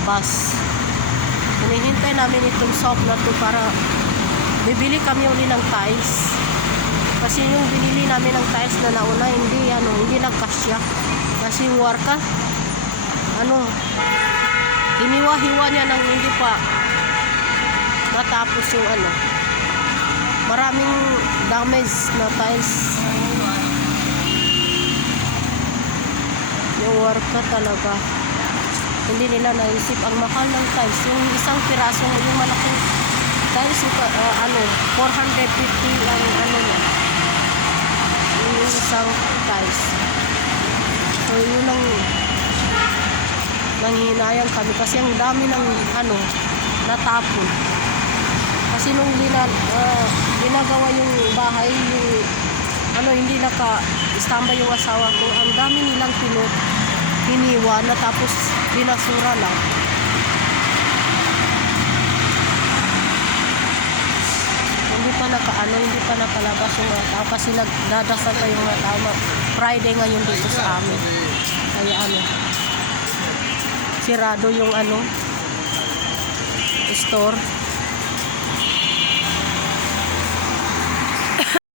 labas. Hinihintay namin itong shop na to para bibili kami uli ng tiles. Kasi yung binili namin ng tiles na nauna, hindi nagkasya. Kasi yung worker, hiniwa-hiwa niya nang hindi pa natapos yung maraming damage na tiles. Yung worker talaga, hindi nila naisip ang mahal ng tiles. Yung isang piraso, yung malaking tiles, 450 ang niya. Yung isang tiles. So yun ang nanghihinayang kami kasi ang dami ng natapon. Kasi nung ginagawa yung bahay, hindi naka-standby yung asawa ko, ang dami nilang hiniwa na tapos binasura lang. Hindi pa nakalabas yung mga tao kasi nagdadasal pa yung mga tao. Friday ngayon dito sa amin. Kaya sirado yung store.